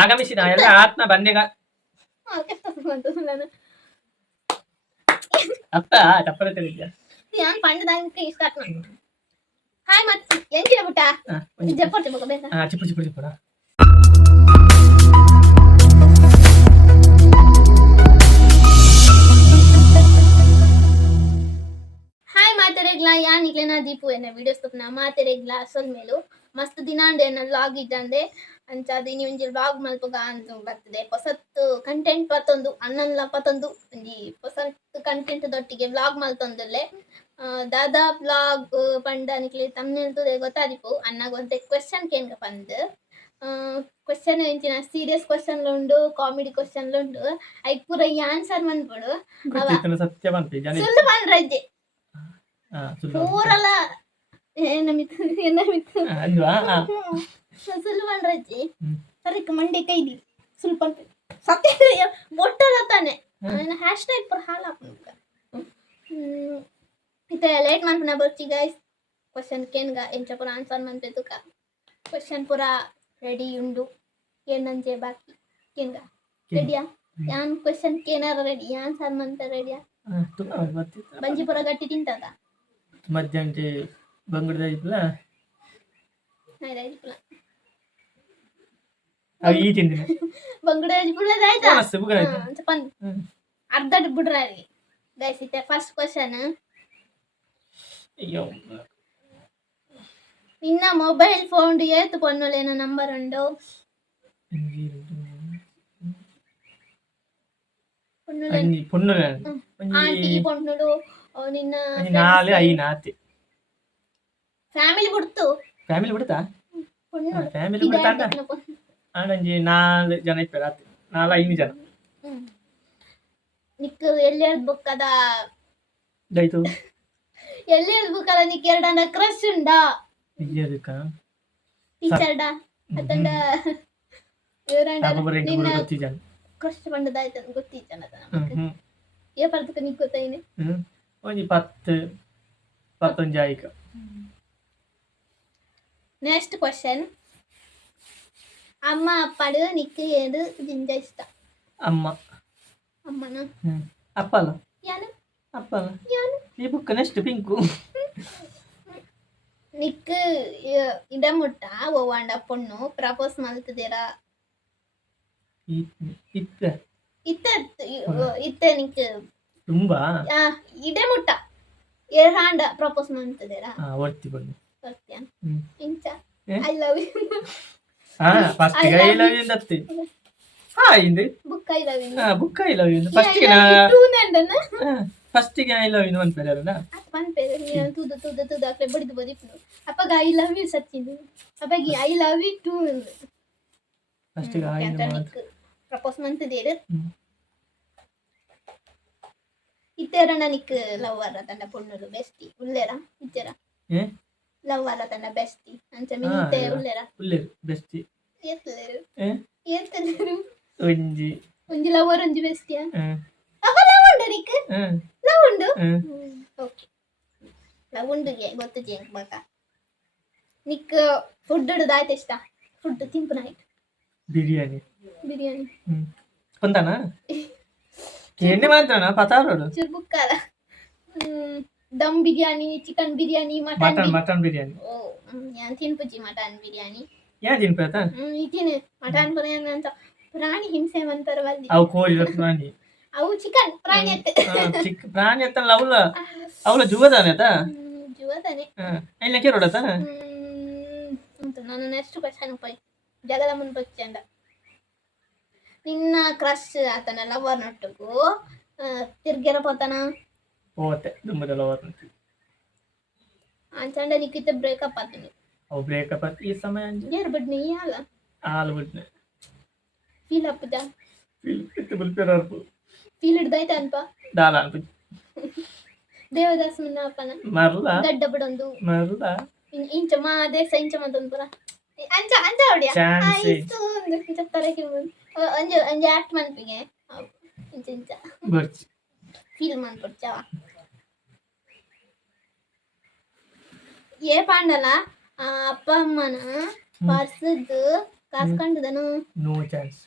ಆಗಮಿಸಿದ ಎಲ್ಲ ಆತ್ಮ ಬಂದೆಗ ಅಪ್ಪ ತಪ್ಪರ ತಿಳಿದ್ಯಾ ನಾನು ಪಂಡದಾಗಿ ಸ್ಟಾರ್ಟ್ ಮಾಡಿ ಹಾಯ್ ಮತ್ತೆ ಎಂಚಿನ ಪುಟ್ಟ ಜಪ್ಪರ್ತಿ ಬೇಕು ಬೇಕಾ ಚಿಪ್ಪು ಚಿಪ್ಪು ಚಿಪ್ಪು ಹಾಯ್ ಮಾತೆರೆಗ್ಲಾ ಯಾನ್ ಇಗ್ಲೇನ ದೀಪು ಎನ್ನ ವಿಡಿಯೋಸ್ ತಪ್ಪನ ಮಾತೆರೆಗ್ಲಾ ಅಸಲ್ ಮೇಲು ಮಸ್ತ್ ದಿನಾಂಡೆ ಎನ್ನ ವ್ಲಾಗ್ ಇದ್ದಂದೆ ಅಂಚಾದಿ ನೀವು ಒಂಜಿ ವ್ಲಾಗ್ ಮಲ್ಪಗ ಅಂತ ಬರ್ತದೆ ಹೊಸತ್ತು ಕಂಟೆಂಟ್ ಪತ್ತೊಂದು ಅನ್ನಲ್ಲ ಪತ್ತೊಂದು ಒಂಜಿ ಹೊಸತ್ತು ಕಂಟೆಂಟ್ ದೊಟ್ಟಿಗೆ ವ್ಲಾಗ್ ಮಲ್ತೊಂದುಲ್ಲೆ ದಾದಾ ವ್ಲಾಗ್ ಪಂಡ ನಿಕ್ಲೆ ತಮ್ನೆಲ್ ತುದೆ ಗೊತ್ತಾದಿಪ್ಪು ಅನ್ನಗ ಒಂತೆ ಕ್ವೆಶ್ಚನ್ ಕೇನ್ಗ ಪಂದ್ ಕ್ವೆಶ್ಚನ್ ಎಂಚಿನ ಸೀರಿಯಸ್ ಕ್ವೆಶ್ಚನ್ ಉಂಡು ಕಾಮಿಡಿ ಕ್ವೆಶ್ಚನ್ ಉಂಡು ಐಕ್ ಪೂರ ಈ ಆನ್ಸರ್ ಮನ್ಪಡು ಸತ್ಯ ಬಂತು ಸುಳ್ಳು ಪಂಡ್ರಜ್ಜೆ ಪೂರಲ ಸುಳ್ಳು ಪಂಡ್ರಜ್ಜೆ ಸರಿಕ ಮಂಡೆ ಕೈದಿ ಸುಳ್ಳು ಪಂಡ್ ಸತ್ಯ ಬೊಟ್ಟದ ತಾನೆ ಹ್ಯಾಶ್ ಟ್ಯಾಗ್ ಪುರ ಹಾಲ ಇತ್ತೆ ಲೇಟ್ ಮನ್ಪುನ ಬರ್ಚಿ ಗೈಸ್ ಕ್ವೆಶ್ಚನ್ ಕೇನ್ಗ ಎಂಚ ಪುರ ಆನ್ಸರ್ ಮನ್ಪೆತುಕ ಕ್ವೆಶ್ಚನ್ ಪುರ ರೆಡಿ ಉಂಡು ಏನಂಚೆ ಬಾಕಿ ಕೇನ್ಗ ರೆಡಿಯಾ ಯಾನ್ ಕ್ವೆಶ್ಚನ್ ಕೇನಾರ ರೆಡಿ ಆನ್ಸರ್ ಮನ್ಪ ರೆಡಿಯಾ ಬಂಜಿ ಪುರ ಗಟ್ಟಿ ತಿಂತದ ಮಧ್ಯಾಹ್ನ ಬಂಗುಡೆ ಇಪ್ಪಲ ಇಪ್ಪಲ ಈ ತಿಂದಿನ ಬಂಗುಡೆ ಇಪ್ಪಲ ಆಯ್ತಾ ಚಪನ್ ಅರ್ಧ ಬಿಡ್ರಿ ಗೈಸ್ ಇತ್ತೆ ಫಸ್ಟ್ ಕ್ವೆಶ್ಚನ್ ಅಯ್ಯೋ ನಿನ್ನ ಮೊಬೈಲ್ ಫೋನ್ ಏತು ಪೊನ್ನೊಲೇನ ನಂಬರ್ ಉಂಡು ಪೊನ್ನೊಲೆ ಆಂಟಿ ಪೊನ್ನುಡು ನಿನ್ನ ನಾಳೆ ಐನ ಆತಿ ಫ್ಯಾಮಿಲಿ ಬಿಡ್ತು ಫ್ಯಾಮಿಲಿ ಬಿಡ್ತಾ ಫ್ಯಾಮಿಲಿ ಬಿಡ್ತಾ ಆಂಡಂಜಿ 4 ಜನ ಇಪ್ಪರ ಆತಿ 4-5 ಜನ ನಿಕ್ ಎಲ್ಲಿ ಹೇಳ್ಬೇಕದ ದೈತು ಎಲ್ಲಿ ಹೇಳ್ಬೇಕದ ನಿಕ್ ಎರಡನ ಕ್ರಶ್ ಉಂಡಾ ಇಯದಕ ಟೀಚರ್ಡ ಅತಂಡ ಎರಡನ ನಿನ್ನ ಗೊತ್ತಿಜನ ಕ್ರಶ್ ಬಂದದಾಯ್ತ ಗೊತ್ತಿಜನ ನಮಗೆ ಏ ಪರ್ದಕ ನಿಕ್ ಗೊತ್ತೈನೆ ಒಂಜಿ 10-11 ಆಯ್ಕ ನೆಕ್ಸ್ಟ್ ಕ್ವೆಶ್ಚನ್ ಅಮ್ಮ ಅಪ್ಪಡು ನಿಕ್ ಏದು ಜಿಂಜ ಇಷ್ಟ ಅಮ್ಮನ ಅಪ್ಪಲ ಯಾನು ಅಪ್ಪಲ ಯಾನು ಈ ಬುಕ್ ನೆಕ್ಸ್ಟ್ ಪಿಂಕು ನಿಕ್ ಇಡ ಮುಟ್ಟ ಓವಾಂಡ ಪೊಣ್ಣು ಪ್ರಪೋಸ್ ಮಲ್ತದೇರಾ ಇತ್ತ ಇತ್ತ ಇತ್ತ ನಿಕ್ ತುಂಬಾ ಇಡ ಮುಟ್ಟ ಏರಾಂಡ ಪ್ರಪೋಸ್ ಮಲ್ತದೇರಾ ಒರ್ತಿ ಬಂದು ಬರ್ತೀಯ ಇಂಚ I love you first I love you ದತ್ತಿ ಇಂದು book I love you book I love you first ಗೆ ಫಸ್ಟ್ ಗೆ ಐ ಲವ್ ಯು ಒನ್ ಪೇರಲ್ಲ ಒನ್ ಪೇರ ನೀನು ತುದ ಅಕ್ಲೆ ಬಡಿದು ಬದಿಪ್ನು ಅಪ್ಪಗ ಐ ಲವ್ ಯು ಸಚ್ಚಿಂದು ಅಪ್ಪಗಿ ಐ ಲವ್ ಯು ಟು ಫಸ್ಟ್ ಗೆ ಐ ಪ್ರಪೋಸ್ ಮಂತದೇರು ಇತ್ತೇರಣ್ಣ ನಿಕ್ ಲವ್ ಅರ ತಂಡ ಪೊಣ್ಣುಲು ಬೆಸ್ಟಿ ಉಲ್ಲೇರ ಇಚ್ಚರ ಲವ್ ಅರ ತಂಡ ಬೆಸ್ಟಿ ಅಂಚ ಮಿನಿತೆ ಉಲ್ಲೇರ ಬೆಸ್ಟಿ ಏತ್ಲೇರು ಏತ್ಲೇರು ಒಂಜಿ ಲವರ್ ಒಂಜಿ ಬೆಸ್ಟಿಯಾ ಅಪ್ಪ ಲವ್ ಉಂಡು ನಿಕ್ ಲವ್ ಉಂಡು ಓಕೆ ಲವ್ ಉಂಡುಗೆ ಗೊತ್ತು ಜೇಂಕ್ ಬಾಕ ನಿಕ್ ಫುಡ್ ದಾಯ್ತ ಇಷ್ಟ ಫುಡ್ ತಿಂಪು ನಾಯ್ತು ಬಿರಿಯಾನಿ ಕೊಂತಾನ ಎಣ್ಣೆ ಮಾತ್ರನಾ ಪತಾರೋಡು ಚುರ್ಬುಕ್ಕಾರ ದಮ್ ಬಿರಿಯಾನಿ ಚಿಕನ್ ಬಿರಿಯಾನಿ ಮಟನ್ ಬಿರಿಯಾನಿ ಓ ಯಾನ್ ತಿನ್ಪುಜಿ ಮಟನ್ ಬಿರಿಯಾನಿ ಯಾ ತಿನ್ಪೇತ ಈತಿನ ಮಟನ್ ಬಿರಿಯಾನಿ ಅಂತ ಪ್ರಾಣಿ ಹಿಂಸೆ ಮಂತರ ವಲ್ಲಿ ಅವು ಕೋಳಿ ಪ್ರಾಣಿ ಅವು ಚಿಕನ್ ಪ್ರಾಣಿ ಅತ್ತೆ ಪ್ರಾಣಿ ಅತ್ತಲ್ಲ ಅವಳ ಜುವದಾನೆತ ಜುವದಾನೆ ಇಲ್ಲ ಕೇರೋಡತ ಅಂತ ನಾನು ನೆಕ್ಸ್ಟ್ ಕ್ವೆಶ್ಚನ್ ಪೈ ಜಗದ ಮುನ್ ಬಚ್ಚಂದ ನಿನ್ನ ಕ್ರಶ್ ಆತನ lover ನೊಟ್ಟುಗು ತಿರ್ಗೆರ Pothana ಓತೆ ದುಮ್ಮದ lover nut ಅಂಚಂಡ ನಿಕ್ಕಿತ breakup ಆತನಿ ಅವು ಬ್ರೇಕಪ್ ಆತ ಈ ಸಮಯ ಅಂಜೆ ಯಾರು ಬಿಡ್ನಿ ಯಾಲ ಆಲು ಬಿಡ್ನೆ ಫೀಲ್ ಅಪ್ಪದ ಫೀಲ್ ಇತ್ತು ಬಲ್ಪೆರಾರ್ಪು ಫೀಲ್ ಹಿಡ್ದಾಯ್ತ ಅನ್ಪ ದಾಲ ಅನ್ಪು ದೇವದಾಸ್ ಮುನ್ನ ಅಪ್ಪನ ಮರ್ಲ ಗಡ್ಡ ಬಿಡೊಂದು ಮರ್ಲ ಇಂಚ ಮಾ ದೇಶ ಇಂಚ ಮತ್ತೊಂದು ಪುರ ಅಂಚ ಅಂಚ ಹೊಡಿಯ ಆಯ್ತು ಒಂದು ತರಕ್ಕೆ ಅಂಜ ಅಂಜ ಆಕ್ಟ್ ಮನ್ಪಿಗೆ ಇಂಚ ಇಂಚ ಬರ್ಚಿ ಫೀಲ್ ಮನ್ಪುಡ್ಚವ ಏ ಪಾಂಡಲ ಅಪ್ಪ ಅಮ್ಮನ ಪರ್ಸದ್ದು ಕಾಸು ಕಂಡುದನು ನೋ ಚಾನ್ಸ್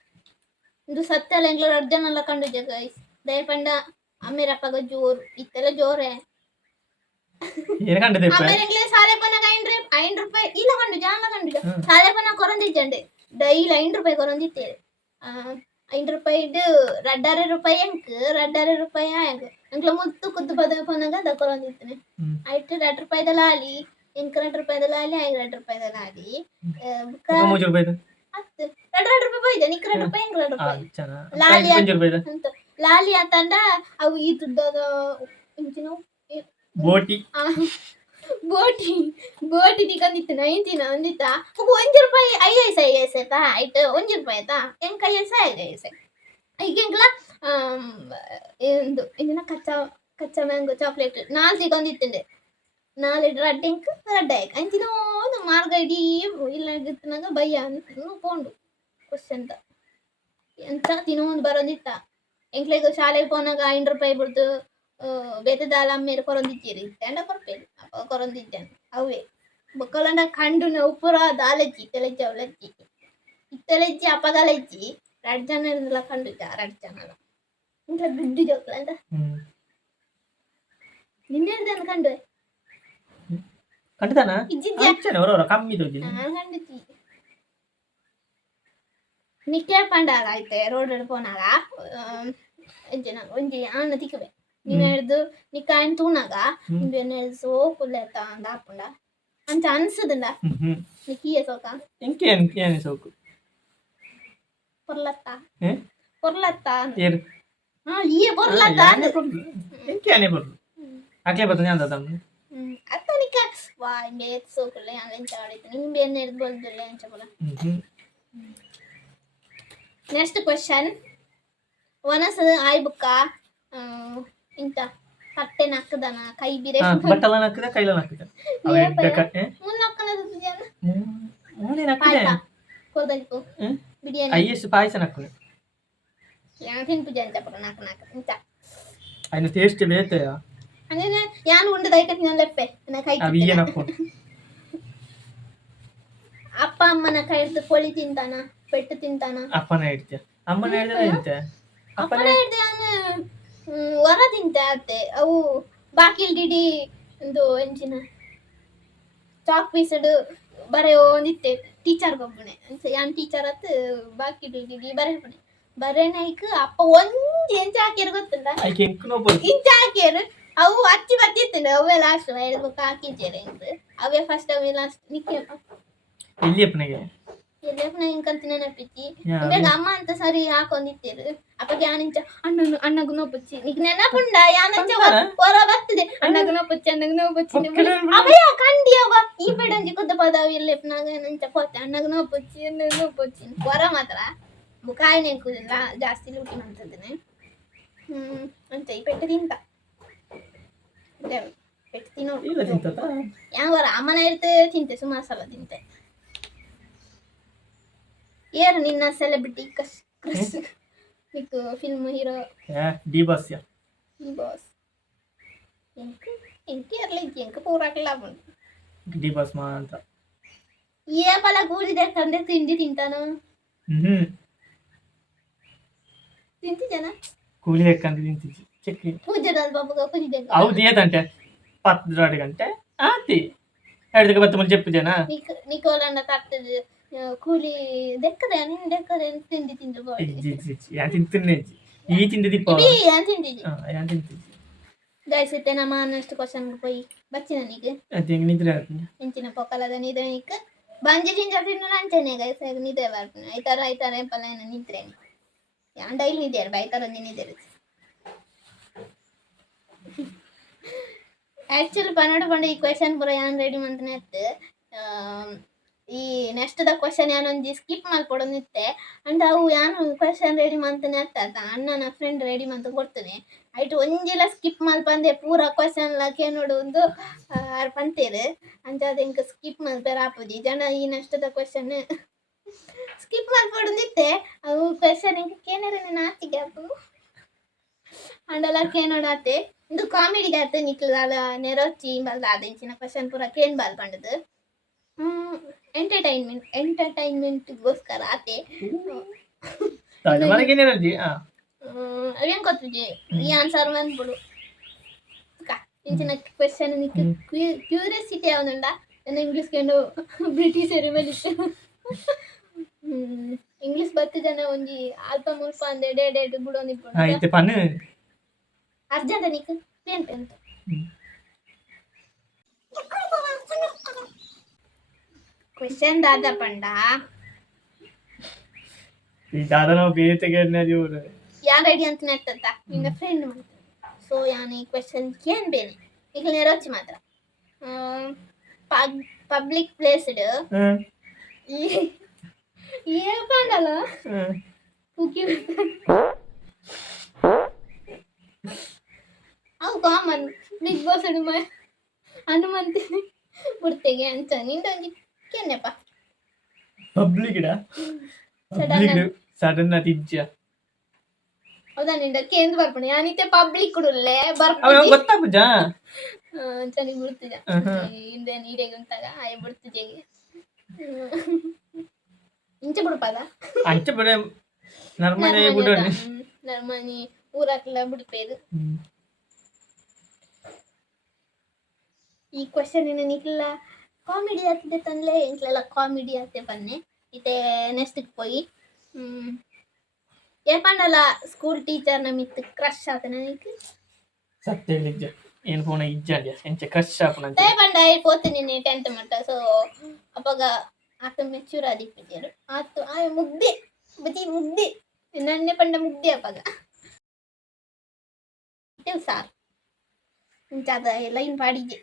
ಇದು ಸತ್ಯ ಅಲ್ಲ ಎಂಗ್ಲ ಅರ್ಜನಲ್ಲ ಕಂಡು ಗೈಸ್ ದಯಪಂಡ ಅಮ್ಮೇರಪ್ಪಗ ಜೋರು ಇತ್ತೆಲ್ಲ ಜೋರೇ ಏನು ಕಂಡದೆ ಅಮ್ಮೇರೆಂಗ್ಲೆ ಸಾಲೆ ಪನಗ 5 ರೂಪಾಯಿ ಇಲ್ಲ ಕಂಡು ಜಾನ ಕಂಡು ಸಾಲೆ ಪನ ಕೊರಂದಿಜ್ಜಂಡೆ ಡೈಲಿ 5 ರೂಪಾಯಿ ಕೊರಂದಿತ್ತೇವೆ 5 ರೂಪಾಯಿ ಇದ್ದು 2 ರೂಪಾಯಿ ಆಯ್ತು ಎಂಕ್ಲ ಮುತ್ತು ಕುದ್ದು ಪದವಿ ಪನಗ ಅದ ಕೊರಂದಿತ್ತನೆ ಆಯ್ತು 2 ರೂಪಾಯಿದ ಲಾಲಿ ಎಂಕ್ 2 ರೂಪಾಯಿದ ಲಾಲಿ 2 ರೂಪಾಯಿದ ಲಾಲಿ ಹತ್ತು 2 ರೂಪಾಯಿ ಬೈದೆ ನಿಕ್ 2 ರೂಪಾಯಿ ಎಂಕ್ 2 ರೂಪಾಯಿ ಲಾಲಿ ಅಂತ ಲಾಲಿ ಅಂತಂದ ಅವು ಈ ದುಡ್ಡದ ಇಂಚಿನ ಬೋಟಿ ಬೋಟಿ ತಿಕ್ಕಂದಿತ್ತು ನೈಂತಿನ ಒಂದಿತ್ತ 1 ರೂಪಾಯಿ 5 ಆಯ್ತಾ ಆಯ್ತು 1 ರೂಪಾಯಿ ಆಯ್ತಾ ಎಂಕ್ 5 ಈಗ ಎಂಕ್ಲ ಎಂದು ಇಂದಿನ ಕಚ್ಚಾ ಮ್ಯಾಂಗೋ ಚಾಕ್ಲೇಟ್ 4 ತಿಗೊಂದಿತ್ತಂಡೆ 4 ರಡ್ಡ್ ಎಂಕ್ ರಡ್ಡ್ ಆಯ್ಕ ಅಂಚಿನ ಮಾರ್ಗ ಇಡೀ ಇಲ್ಲ ಇತ್ತನಾಗ ಬಯ್ಯ ಅಂತ ಪೋಂಡು ಕ್ವಶನ್ ಎಂತ ತಿನ್ನೋದು ಬರೋದಿತ್ತ ಎಂಕ್ಲೆಗ ಶಾಲೆಗೆ ಪೋನಾಗ 5 ರೂಪಾಯಿ ಬಿಡ್ತು ಬೇತದಾಲ ಅಮ್ಮೇರು ಕೊರೊಂದಿದ್ದೀರಿ ತಂಡ ಕೊರ್ಪೇರು ಅಪ್ಪ ಕೊರೊಂದಿದ್ದಾನೆ ಅವೇ ಬೊಕ್ಕಲಂಡ ಕಂಡು ಉಪ್ಪುರ ದಾಲಜ್ಜಿ ಇತ್ತಲೆಜ್ಜಿ ಅಪ್ಪಗಲಜ್ಜಿ 2 ಜನ ಇರಲಿಲ್ಲ ಕಂಡಿದ್ದ 2 ಜನ ಇಂಥ ದುಡ್ಡು ಜೋಕ್ಲಂಡ ನಿನ್ನೆ ಕಂಡು ಕಂಡಿದ್ದಾನ ಕಮ್ಮಿ ನಾನು ಕಂಡಿದ್ದಿ ನಿಕ್ಕೆ ಪಂಡಾಗ ಆಯ್ತೆ ರೋಡ್ ಪೋನಾಗ ಎಂಚಿನ ಒಂಜಿ ಅಣ್ಣ ತಿಕ್ಕಬೆ ನೀನು ಹಿಡ್ದು ನಿಕ್ಕಾಯನ್ ತೂನಾಗ ನಿಂಬೆನ್ನ ಹಿಡ್ದು ಸೋಕುಲ್ಲೆತ್ತ ಅಂದ ಹಾಪುಂಡ ಅಂತ ಅನ್ಸದಂಡ ನಿಕ್ಕಿಯೇ ಸೋಕ ಎಂಕೇನು ಸೋಕು పొర్లత్తా ఇయే పొర్లత్తా ಎಂಕೇನೆ ಬರು ಅಕ್ಲೆ ಬರ್ತನೆ ಅಂತ ತಮ್ಮ ಅತ್ತನಿಕ ವಾ ಮೇತ್ ಸೋಕುಲೆ ಅಲೆಂಚ ಆಡಿತು ನಿಂಬೆ ಎನ್ನ ಹಿಡ್ದು ಬಲ್ದುಲ್ಲೆ ಅಂಚ ಬಲ ನೆಕ್ಸ್ಟ್ ಕ್ವೆಶ್ಚನ್ ವನಸ ಆಯ್ ಬುಕ್ಕ ಇಂತ ಕಟ್ಟೆ ನಕ್ಕದನ ಕೈ ಬಿರೆ ಬಟ್ಟಲ ನಕ್ಕದ ಕೈಲ ನಕ್ಕದ ಮುನ್ನ ನಕ್ಕನದ ಜನ ಮೂನೆ ನಕ್ಕದೆ ಕೋದಲ್ಪು ಬಿರಿಯಾನಿ ಐಎಸ್ ಪಾಯಸ ನಕ್ಕದೆ ಯಾನ್ ತಿನ್ಪು ಜಂತ ಪರ ನಕ್ಕ ಇಂತ ಐನ ಟೇಸ್ಟ್ ಬೇತೆಯ അങ്ങനെ ഞാൻ ഉണ്ട് ദൈക്കത്തിന് ലെപ്പെ എന്നെ കഴിക്കും ಅಪ್ಪ ಅಮ್ಮನ ಕೈ ಹಿಡಿದು ಕೋಳಿ ತಿಂತಾನ ಪೆಟ್ಟು ತಿಂತಾನ ಅಪ್ಪನ ಹಿಡ್ತ ಅಮ್ಮನ ಹಿಡ್ದೆ ಅಪ್ಪನ ಹಿಡ್ದೆ ನಾನು ಹೊರ ತಿಂತೆ ಅತ್ತೆ ಅವು ಬಾಕಿಲ್ ಡಿಡಿ ಒಂದು ಎಂಚಿನ ಚಾಕ್ ಪೀಸಡ್ ಬರೆಯೋ ನಿತ್ತೆ ಟೀಚರ್ ಗೊಬ್ಬನೆ ಯಾನ್ ಟೀಚರ್ ಅತ್ ಬಾಕಿ ಡಿಡಿ ಬರೆಯಪಣೆ ಬರೆನೈಕ್ ಅಪ್ಪ ಒಂಜಿ ಎಂಚ ಹಾಕ್ಯಾರ ಗೊತ್ತುಂಡ ಇಂಚ ಹಾಕ್ಯಾರ ಅವು ಅಚ್ಚಿ ಬತ್ತಿತ್ತಂಡ ಅವೇ ಲಾಸ್ಟ್ ಎರಡು ಹಾಕಿದ್ದೇನೆ ಅವೇ ಫಸ್ಟ್ ಅವೇ ಲಾಸ್ಟ್ ನಿಕ್ಕೇಪ ಎಲ್ಲಿಯಪ್ಪನಿಗೆ ಇಂಕಂತ ನೆನಪಿಚ್ಚಿ ಬೇಗ ಅಮ್ಮ ಅಂತ ಸರಿ ಹಾಕೊಂಡಿತ್ತೇರು ಅಪ್ಪಗೆ ಯಾನಿಂಚ ಅಣ್ಣಗು ನೋಪುಚ್ಚಿ ನಿಕ್ ನೆನಪುಂಡ ಯಾನಂಚ ಹೊರ ಬರ್ತದೆ ಅಣ್ಣಗು ನೋಪುಚ್ಚಿ ಅವಯ ಕಂಡಿ ಅವ ಈ ಬೇಡಂಜಿ ಕುದ್ದ ಪದವಿ ಇಲ್ಲೆಪ್ನಾಗ ಏನಂಚ ಪೋತೆ ಅಣ್ಣಗು ನೋಪುಚ್ಚಿ ಹೊರ ಮಾತ್ರ ಕಾಯಿನೆ ಕೂದಿಲ್ಲ ಜಾಸ್ತಿ ಲೂಟಿ ಮಾಡ್ತಿದ್ದೇನೆ ಅಂತ ಈ ಪೆಟ್ಟು ತಿಂತ ಪೆಟ್ಟು ತಿನ್ನೋ ಯಾವ ಅಮ್ಮನ ಇರ್ತೆ ತಿಂತೆ ಸುಮಾರು ಸಲ ತಿಂತೆ ಯಾರು ನಿನ್ನ ಸೆಲೆಬ್ರಿಟಿ ಕ್ರಶ್ ನಿಕ್ ಫಿಲ್ಮ್ ಹೀರೋ ಡಿ ಬಾಸ್ ಎಂಕ ಇರ್ಲಿಕ್ಕೆ ಎಂಕ ಪೂರಾಕಲ್ಲ ಬಂದು ಡಿ ಬಾಸ್ ಮಾ ಅಂತ ಏ ಪಲ ಕೂಡಿದೆ ತಂದೆ ತಿಂಡಿ ತಿಂತಾನ ತಿಂತಿದ್ದೇನ ಕೂಲಿ ಲೆಕ್ಕಂತ ತಿಂತಿದ್ದಿ ಚಕ್ಲಿ ಪೂಜೆದ ಬಾಬುಗ ಪೂಜೆ ಹೌದು ಏದಂತೆ 12 ಗಂಟೆ ಆತಿ 2 ಬತ್ತ ಮುಂಚೆ చెప్పిదేనా ನಿಕೋಲಣ್ಣ ತರ್ತದೆ ಕೂಲಿ ದೆಕ್ಕದೆ ನಿನ್ನ ದೆಕ್ಕದೆ ತಿಂಡಿ ತಿಂದು ಯಾನ್ ತಿಂತಿನ್ನೆ ಈ ತಿಂದಿ ದೀಪ ಯಾನ್ ತಿಂದಿದ್ದಿ ಯಾನ್ ತಿಂತಿದ್ದಿ ಗೈಸ್ ಇತ್ತೆ ನಮ್ಮ ನೆಕ್ಸ್ಟ್ ಕ್ವೆಶ್ಚನ್ ಹೋಯಿ ಬಚ್ಚಿನ ನಿಗೆ ಅದೇ ನಿದ್ರೆ ಆಗ್ತದೆ ಎಂಚಿನ ಪೊಕ್ಕಲದ ನಿದ್ರೆ ನಿಕ್ ಬಂಜಿ ಜಿಂಜ ತಿನ್ನು ನಂಚನೆ ಗೈಸ್ ನಿದ್ರೆ ಬರ್ತೀನಿ ಐತಾರ ಪಲೇನ ನಿದ್ರೆ ಯಾನ್ ಡೈಲಿ ನಿದ್ರೆ ಬೈತಾರ ನಿದ್ರೆ ಆಕ್ಚುಲಿ ಪನ್ನಡ ಪಂಡ ಈ ಕ್ವೆಶ್ಚನ್ ಪೂರ ಯಾನ್ ರೆಡಿ ಮಂತನೆ ಇತ್ತು ಈ ನೆಕ್ಸ್ಟ್ ದ ಕ್ವೆಶ್ಚನ್ ಯಾನೊಂದು ಸ್ಕಿಪ್ ಮಾಡ್ಕೊಡೋನಿತ್ತೆ ಅಂಡ್ ಅವು ಯಾನು ಕ್ವೆಶ್ಚನ್ ರೆಡಿ ಮಂತನೆ ಅತ್ತ ಅಣ್ಣನ ಫ್ರೆಂಡ್ ರೆಡಿ ಮಂತ ಕೊಡ್ತಾನೆ ಆಯ್ತು ಒಂಜಿಲ ಸ್ಕಿಪ್ ಮಲ್ಪಂದೆ ಪೂರ ಕ್ವೆಶ್ಚನ್ ಲಕ್ಕೆ ನೋಡು ಒಂದು ಪಂತೇರು ಅಂತ ಅದಕ್ಕೆ ಸ್ಕಿಪ್ ಮಲ್ಪೇರ ಆಪುಜಿ ಜನ ಈ ನೆಕ್ಸ್ಟ್ ದ ಕ್ವೆಶ್ಚನ್ ಸ್ಕಿಪ್ ಮಾಡ್ಕೊಡೋನಿತ್ತೆ ಅವು ಕ್ವೆಶ್ಚನ್ ಕೇನಾರ ನಾನು ಆಚಿಗೆ ಆಪು ಅಂಡಲ ಕೇನೋಡಾತೆ ಇದು ಕಾಮಿಡಿ ಆತೆ ನಿಕ್ಲಾಲ ನೆರೋಚಿ ಬಲ್ದ ಆದ ಇಂಚಿನ ಕ್ವೆಶ್ಚನ್ ಪೂರ ಕೇನ್ ಬಾಲ್ ಪಂಡದು ಎಂಟರ್ಟೈನ್ಮೆಂಟ್ಗೋಸ್ಕರ ಆತೆ మనకి ఎనర్జీ అవేం కొత్తది ఈ ఆన్సర్ అనిప్పుడు ఇంచిన క్వశ్చన్ నీకు క్యూరియాసిటీ అవునండా నేను ಇಂಗ್ಲಿಷ್ ಕೊಂಡು ಬ್ರಿಟಿಷ್ ಎರಿಮಲಿತ್ತು ಇಂಗ್ಲಿಷ್ ಬತ್ತಿದನ ಒಂಜಿ ಅಲ್ಪ ಮುಲ್ಪ ಅಂದೆ ಡೇಡ್ ಬುಡೋನಿ ಐತೆ ಪನ್ನೆ ಅರ್ಜೆಂಟ್ ನಿಕ್ ಪೇಂಟ್ ಅಂತ ಕ್ವೆಶ್ಚನ್ ದಾದ ಪಂಡ ಈ ದಾದನ ಬೇತೆಗೆನ್ನ ಜೋರು ಯಾನ್ ರೆಡಿ ಅಂತ ನೆತ್ತಂತ ನಿನ್ನ ಫ್ರೆಂಡ್ ಮಾಡ್ತ ಸೊ ಯಾನಿ ಕ್ವೆಶ್ಚನ್ ಕೇನ್ ಬೇನೆ ಈಗ ನೆರಚಿ ಮಾತ್ರ ಪಬ್ಲಿಕ್ ಪ್ಲೇಸ್ಡ್ ఏ పండల కుకి ಅವು ಕಾಮನ್ ಬಿಗ್ ಬಾಸ್ ಹನುಮಂತ ಬಿಡ್ತೆಗೆ ಅಂತ ನಿಂದೊಂದು ಕೆನ್ನೆಪ್ಪ ಪಬ್ಲಿಕ್ ಸಡನ್ ತಿಜ್ಜ ಹೌದಾ ನಿಂದ ಕೇಂದ್ರ ಬರ್ಪಣೆ ಯಾನಿತ್ತೆ ಪಬ್ಲಿಕ್ ಕುಡುಲ್ಲೆ ಗೊತ್ತಾಗುಜ ಚನಿ ಬಿಡ್ತಿದ್ದ ಹಿಂದೆ ನೀರಿಗೆ ಉಂಟಾಗ ಆಯ ಬಿಡ್ತಿದ್ದೆಗೆ ಇಂಚೆ ಬಿಡ್ಪದ ಅಂಚೆ ಬಿಡ ನರ್ಮನೆ ಬಿಡೋಣ ನರ್ಮನಿ ಊರಾಕ್ಲ ಬಿಡ್ಪೇದು ಈ ಕ್ವೆಶ್ಚನ್ ನಿಕ್ಲ ಕಾಮಿಡಿ ಆಗ್ತಿದೆ ತಂದ್ಲೆ ಇಂಟ್ಲೆಲ್ಲ ಕಾಮಿಡಿ ಆಗ್ತೆ ಬನ್ನೆ ಇತ್ತೆ ನೆಕ್ಸ್ಟ್ ಪೋಯಿ ಏಪಂಡಲ್ಲ ಸ್ಕೂಲ್ ಟೀಚರ್ ನಮಿತ್ ಕ್ರಶ್ ಆತನ ನೀಕ್ ಸತ್ಯ ನಿಜ ಏನು ಫೋನ್ ಇಜ್ಜಾಂಡ್ಯ ಎಂಚೆ ಕ್ರಶ್ ಆಪನ ತೇ ಪಂಡ ಪೋತೀನಿ 10th ಮಟ್ಟ ಸೊ ಅಪಗ ಆತ ಮೆಚೂರ್ ಆದಿಪ್ಪಿದ್ದರು ಆತು ಆ ಮುಗ್ದೆ ಬತಿ ಮುಗ್ದೆ ನನ್ನೆ ಪಂಡ ಮುಗ್ದೆ ಅಪಗ ಇತ್ತು ಸಾರ್ ಇಂಚಾದ ಲೈನ್ ಪಾಡಿಗೆ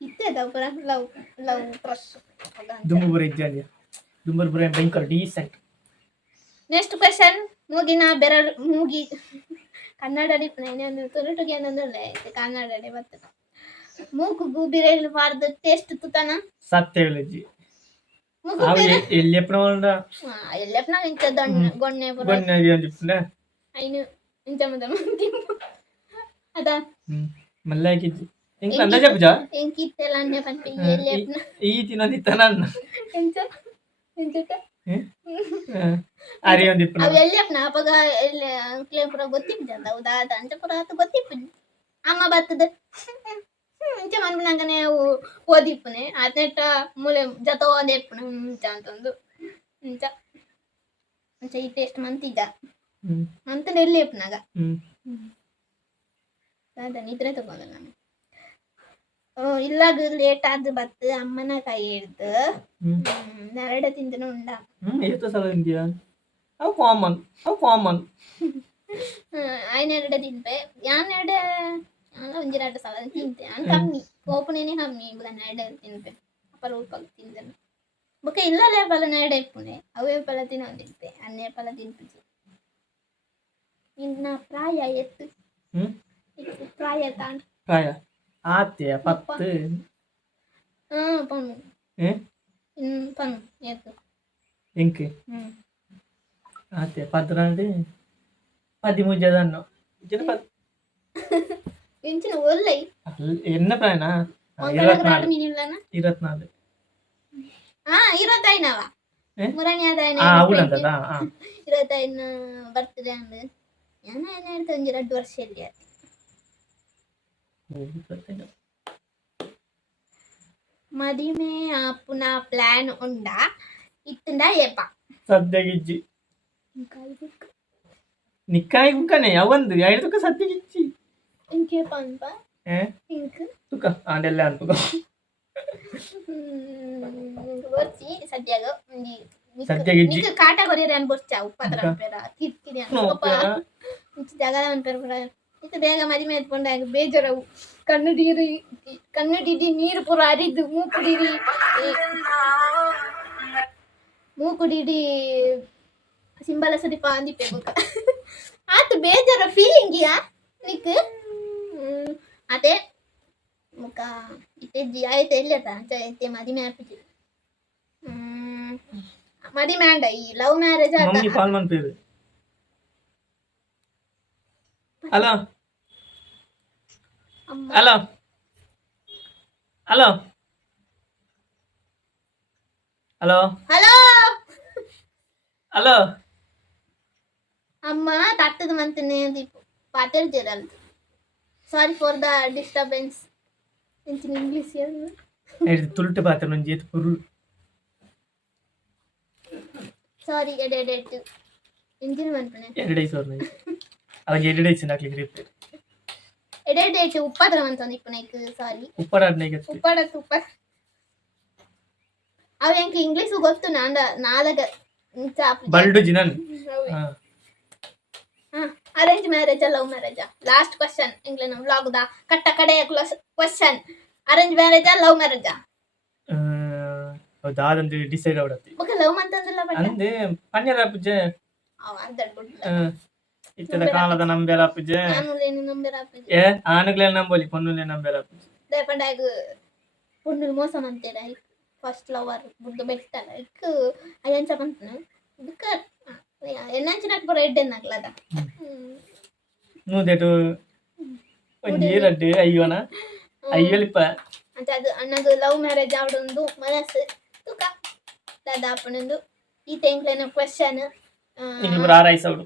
ಇತ್ತದ ಪುರ ಲವ್ ಕ್ರಶ್ ದುಂಬುರ ಇಜ್ಜಾಂಡ್ಯ ದುಂಬುರ ಬುರ ಭಯಂಕರ ಡೀಸೆಂಟ್ ನೆಕ್ಸ್ಟ್ ಕ್ವೆಶ್ಚನ್ ಮೂಗಿನ ಬೆರಳು ಮೂಗಿ ಕನ್ನಡ ಡಿಪ್ನೆ ತುಳುಟುಗೆ ಅನ್ನೋದಲ್ಲ ಕನ್ನಡ ಬರ್ತದೆ ಮೂಗುಗೂ ಬಿರೆಲು ಬಾರ್ದು ಟೇಸ್ಟ್ ತುತನ ಸತ್ಯ ಹೇಳಿಜಿ ಎಲ್ಲೆಪ್ಪನ ಇಂಚ ಗೊಣ್ಣೆ ಐನು ಇಂಚ ಅದ ಮಲ್ಲಾಕಿಜ್ಜಿ ಅಂದಾಜ ಪೂಜ ಎಂಕಿತ್ತೆಲ್ಲ ಅನ್ನೆ ಪಂಪಿ ಎಲ್ಲೆಪ್ಪನ ಈ ತಿನ್ನೋದಿತ್ತನ ಎಂಚ ಎಂಚಕ ಅರೆ ಒಂದಿಪ್ಪನ ಅವು ಎಲ್ಲೆಪ್ಪನ ಅಪಗ ಎಲ್ಲ ಕ್ಲೇ ಪುರ ಗೊತ್ತಿಪ್ಪಿದ್ದ ಹೌದಾ ಅಂಚ ಪುರ ಆತ ಗೊತ್ತಿಪ್ಪಿದ್ದ ಅಮ್ಮ ಬರ್ತದೆ ಇಂಚ ಮನ್ಪನಂಗನೆ ಓದಿಪ್ಪನೆ ಅದ್ನೆಟ್ಟ ಮೂಲೆ ಜತ ಓದಿಪ್ಪನ ಇಂಚ ಅಂತಂದು ಇಂಚ ಇಂಚ ಈ ಟೇಸ್ಟ್ ಮಂತಿದ್ದ ಅಂತ ನೆಲ್ಲಿಪ್ಪನಾಗ ಅದ ನಿದ್ರೆ ತಗೊಂಡ ನಾನು ಇಲ್ಲಾಗ ಲೇಟ್ ಆದ ಬತ್ತು ಅಮ್ಮನ ಕೈ ಹಿಡ್ದು ನೆರಡ ತಿಂದನು ಉಂಡ ಎಷ್ಟು ಸಲ ತಿಂತೀಯ ಅವು ಕಾಮನ್ ಆಯ್ನೆರಡ ತಿಂಪೆ ಯಾನೆರಡ ಒಂಜಿ 2 ಸಲ ತಿಂತೆ ನಾನು ಕಮ್ಮಿ ಓಪನೇನೆ ಕಮ್ಮಿ ನೆರಡ ತಿಂಪೆ ಅಪರ ಉಪ್ಪಾಗ ತಿಂದನು ಬೊಕ್ಕ ಇಲ್ಲಲೇ ಪಲ ನೆರಡ ಇಪ್ಪುನೆ ಅವೇ ಪಲ ತಿನ್ನೊಂದಿರ್ತೆ ಅನ್ನೇ ಪಲ ತಿನ್ಪುಜಿ ಇನ್ನ ಪ್ರಾಯ ಎತ್ತು ಪ್ರಾಯ ತಾಂಡ್ ಪ್ರಾಯ ಆತೆ 10 ಪನ್ನು ಪನ್ನು ಎತ್ತು ಎಂಕೆ ಆತೆ 14 13 ದನ್ನು ಎಂಚಿನ ಒಲ್ಲೈ ಎನ್ನ ಪ್ರಾಯನ 24 25 ಮುರಣಿಯಾದ 25 ಬರ್ತದೆ ಅಂದ್ ഞാൻ അതിനടുത്ത് 2 വർഷമല്ലേ മതിമേ ആപ്പുന പ്ലാൻ ഉണ്ടാ ഇത്തിണ്ട ഏപ്പ ಸದ್ಯಗಿಜ್ಜಿ ನಿಕ್ಕಾಯಿ ಕುಕ್ಕನೆ ಅವಂದು ಎರಡು ತುಕ ಸದ್ಯಗಿಜ್ಜಿ ಇಂಕೇಪ ಅನ್ಪ ಇಂಕ ತುಕ ಆಂಡೆಲ್ಲ ಅನ್ಪುಕ ಬರ್ಚಿ ಸದ್ಯಾಗ ಒಂಜಿ ಸದ್ಯಗಿಜ್ಜಿ ನಿಕ ಕಾಟ ಕೊರಿಯರೆ ಅನ್ ಬರ್ಚಾ ಉಪ್ಪದ್ರ ಅನ್ಪೇರ ಕಿಟ್ಕಿರಿ ಅನ್ಪಪ್ಪ ಇಂಚ ಜಾಗದ ಅನ್ಪೇರ ಪುರ ಇತ ಬೇಗ ಮದಿಮೆ ಎತ್ಕೊಂಡಾಗ ಬೇಜಾರವು ಕಣ್ಣುಡಿಡಿ ನೀರು ಪುರ ಅರಿದು ಮೂಕುಡಿಡಿ ಸಿಂಬಲ ಸದಿಪ ಅಂದಿಪ್ಪೆ ಬುಕ ಆತ ಬೇಜಾರ ಫೀಲಿಂಗಿಯಾ ನಿಕ್ ಅದೇ ಮುಖ ಇತ್ತೆ ಆಯ್ತು ಎಲ್ಲದ ಅಂತ ಇತ್ತೆ ಮದಿಮೆ ಆಪಿಜಿ ಮದಿಮೆ ಅಂಡ ಈ ಲವ್ ಮ್ಯಾರೇಜ್ ಆತ ಮಮ್ಮಿ ಕಾಲ್ ಮಾಡ್ತಿದ್ರು hello hello hello hello hello hello ಅಮ್ಮ ತಟ್ಟದ ಮಂತನೆ ದೀಪು ಪಾಟೇಲ್ ಜರಲ್ sorry for the disturbance in English ತುಳುಟು ಪಾತ್ರ ನಂಜಿ ಪುರು ಸಾರಿ ಎಡೆಡೆಟ್ ಇಂಜಿನ್ ಮಂತನೆ ಎರಡೈ ಸಾವಿರ ಅವಾಗ ಎರಡೈ ಸಿನಾಕ್ಲಿಕ್ಕೆ ರಿಪೇರ್ ಎಡೆಡೆಟ್ ಉಪ್ಪದ್ರ ಮಂತಂದು ಇಪ್ಪನೈಕ್ ಸಾರಿ ಉಪ್ಪಡಾಡ್ನಾಗ ಉಪ್ಪಡತ್ ಉಪ್ಪ ಅವ ಎಂಕ್ ಇಂಗ್ಲಿಷ್ ಗೊತ್ತು ನಾದಾಗ ಬಲ್ಡು ಜಿನನ್ ಅರೇಂಜ್ ಮ್ಯಾರೇಜಾ ಲವ್ ಮ್ಯಾರೇಜಾ ಲಾಸ್ಟ್ ಕ್ವಶನ್ ಇಂಗ್ಲಿಷ್ ವ್ಲಾಗ್ ದ ಕಟ್ಟ ಕಡೆಯ ಕ್ವಶನ್ ಅರೇಂಜ್ ಮ್ಯಾರೇಜಾ ಲವ್ ಮ್ಯಾರೇಜಾ ಅದಂದು ಡಿಸೈಡ್ ಅವಡತ್ತಿ ಓಕೆ ಲವ್ ಮಂತಂದಿಲ್ಲ ಬಟ್ ಅಂದೆ ಪನ್ಯರ ಪೂಜೆ ಅವ ಅದಡ್ ಬಿಡ್ಲ ಇತ್ತದ ಕಾಲದ ನಂಬೆರ ಪೂಜೆ ನಾನು ಲೇನು ನಂಬರ್ ಹಾಪಿದೆ ಏ ಆನುಗ್ಲೇ ನಂಬೋಲಿ ಪೊನ್ನುಲೆ ನಂಬೆರ ಪೂಜೆ ದೇಪಂಡಾಗ ಪುಣ್ಣು ಮೋಸ ಮಂತೇರ ಫಸ್ಟ್ ಲವರ್ ಬುಡ್ದು ಬೆಟ್ಟಲ್ಲ ಇಕ್ ಅಯ್ಯಂಚ ಬಂತನ ಇದಕ್ಕ ಎನ್ನಂಚಿನಕ್ ಬರೋ ಎಡ್ಡೆನ್ನಾಗ್ಲದ ನೂದೆಟು ಒಂಜಿ ರಡ್ಡು ಅಯ್ಯೋನ ಅಯ್ಯೋಲಿಪ್ಪ ಅಂತ ಅದು ಅನ್ನದು ಲವ್ ಮ್ಯಾರೇಜ್ ಆವಡೊಂದು ಮನಸ್ಸು ತುಕ ದಾದಾಪನೊಂದು ಈ ತೆಂಕ್ಲೇನ ಕ್ವೆಶ್ಚನ್ ನಿಂಗೆ ಆರೈಸ್ ಅವಡು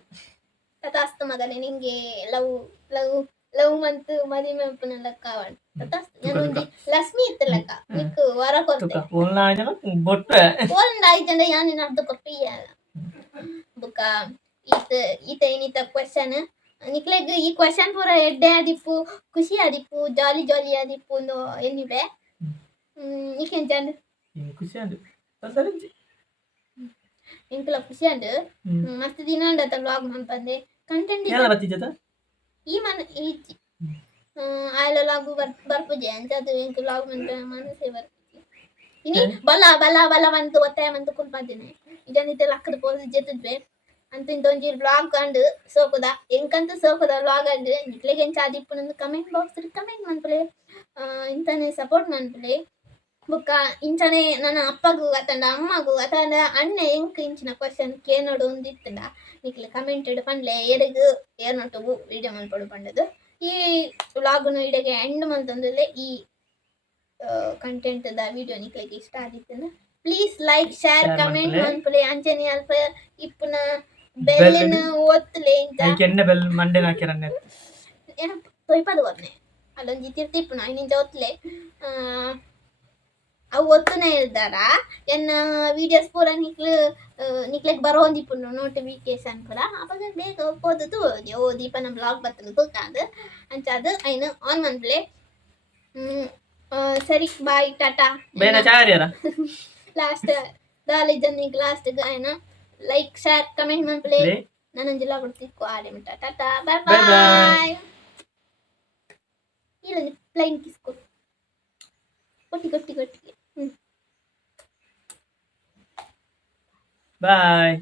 ತತಾಸ್ತು ಮಗನೇ ನಿಂಗೆ ಲವ್ ಲವ್ ಲವ್ ಮಂತ್ ಮದಿಮೆ ಉಪ್ಪನೆಲ್ಲ ಕಾವಡ್ ತತಾಸ್ತು ನಾನೊಂದು ಲಕ್ಷ್ಮಿ ಇತ್ತಲಕ್ಕ ನಿಕ್ ವರ ಕೊರ್ತೆ ಬೊಟ್ಟೆ ಓಲ್ಂಡ ಆಯ್ತಂಡ ಯಾನಿನ ಅರ್ಧ ಕೊಪ್ಪಿಯ ಬುಕ್ಕ ಈತ ಏನಿತ ಕ್ವೆಶ್ಚನ್ ನಿಕ್ಲೆಗ್ ಈ ಕ್ವೆಶ್ಚನ್ ಪೂರ ಎಡ್ಡೆ ಆದಿಪ್ಪು ಖುಷಿ ಆದಿಪ್ಪು ಜಾಲಿ ಜಾಲಿ ಆದಿಪ್ಪು ಒಂದು ಏನಿವೆ ನಿಕೆಂಚಂಡ್ ಖುಷಿ ಅಂದು ಸಂದರಂಜಿ ಇಂಕಲ ಖುಷಿ ಅಂಡ್ ಮಸ್ತ್ ದಿನ ಅಂಡತ ವ್ಲಾಗ್ ಮನ್ಪಂದೆ ಕಂಟೆಂಟ್ ಎಲ್ಲ ಬತ್ತಿಜತ ಈ ಮನ ಈಚಿ ಆಯ್ಲ ಲಾಗು ಬರ್ಪುಜೆ ಅಂಚದು ಇಂಕ ವ್ಲಾಗ್ ಮನ್ಪ ಮನಸೆ ಬರ್ಪುಜೆ ಇನಿ ಬಲ ಬಲ ಬಲ ಮಂತು ಒತ್ತಾಯ ಮಂತು ಕುಲ್ಪಂದಿನಿ ಇದನ್ನಿತ್ತೆ ಲಕ್ಕದ ಪೋಸ್ ಜೆತ್ತದ್ವೆ ಅಂತ ಇಂದೊಂಜಿ ವ್ಲಾಗ್ ಕಂಡು ಸೋಕುದ ಎಂಕಂತ ಸೋಕುದ ವ್ಲಾಗ್ ಅಂಡ್ ನಿಕ್ಲೆಗೆ ಎಂಚ ಆದಿಪ್ಪುನಂದು ಕಮೆಂಟ್ ಬಾಕ್ಸ್ ಕಮೆಂಟ್ ಮನ್ಪುಲೆ ಇಂತಾನೆ ಸಪೋರ್ಟ್ ಮನ್ಪುಲೆ ಬುಕ್ಕ ಇಂಚನೆ ನನ್ನ ಅಪ್ಪಗೂ ಅತಂಡ ಅಮ್ಮಗೂ ಅತಂಡ ಅಣ್ಣ ಎಂಕ್ ಇಂಚಿನ ಕ್ವಶನ್ ಕೇನೋಡು ಒಂದಿತ್ತಂಡ ನಿಕ್ಲೆ ಕಮೆಂಟೆಡ್ ಪಂಡ್ಲೆ ಎರೆಗು ಏರ್ನೊಟ್ಟುಗು ವಿಡಿಯೋ ಮನ್ಪಡು ಪಂಡದು ಈ ವ್ಲಾಗ್ನು ಇಡೆಗೆ ಎಂಡ್ ಮಲ್ತಂದಲೆ ಈ ಕಂಟೆಂಟ್ ದ ವಿಡಿಯೋ ನಿಕ್ಲೆಗೆ ಇಷ್ಟ ಆದಿತ್ತಂಡ ಪ್ಲೀಸ್ ಲೈಕ್ ಶೇರ್ ಕಮೆಂಟ್ ಮನ್ಪುಲೆ ಅಂಚನೆ ಅಲ್ಪ ಇಪ್ಪುನ ಬೆಲ್ಲಿನ ಒತ್ತಲೆ ಇಂತ ಎನ್ನ ಬೆಲ್ ಮಂಡೆ ನಾಕಿರನ್ನೆ ಏನ ತೊಯ್ಪದು ವರ್ನೆ ಅಲ್ಲೊಂಜಿ ತಿರ್ತಿಪ್ಪುನ ನಿಂಜ ಒತ್ತಲೆ ಅವು ಒತ್ತುನೆ ಇದ್ದಾರ ಎನ್ನ ವಿಡಿಯೋಸ್ ಪೂರ ನಿಕ್ಲೆಗ್ ಬರೋ ಒಂದಿಪ್ಪುನು ನೋಟಿಫಿಕೇಶನ್ ಪೂರ ಅವಾಗ ಬೇಗ ಓದುದು ಓ ದೀಪನ ಬ್ಲಾಗ್ ಬರ್ತದೆ ತೂಕಾಂದು ಅಂಚಾದು ಐನು ಆನ್ ಮನ್ಪ್ಲೆ ಸರಿ ಬಾಯ್ ಟಾಟಾ ಬೇನ ಚಾರ್ಯರ ಲಾಸ್ಟ್ ದಾಲಿ ಜನ್ನಿಗೆ ಲಾಸ್ಟ್ ಗಾಯನ ಲೈಕ್ ಶೇರ್ ಕಮೆಂಟ್ ಮನ್ಪ್ಲೆ ನಾನು ಜಿಲ್ಲಾ ಕೊಡ್ತಿಕ್ಕು ಆಡೆ ಮಿಟ ಟಾಟಾ ಬಾಯ್ ಬಾಯ್ ಇಲ್ಲ ಪ್ಲೈನ್ ಕಿಸ್ಕೊ ಕೊಟ್ಟಿ ಕೊಟ್ಟಿ ಕೊಟ್ಟಿ ಬಾಯ್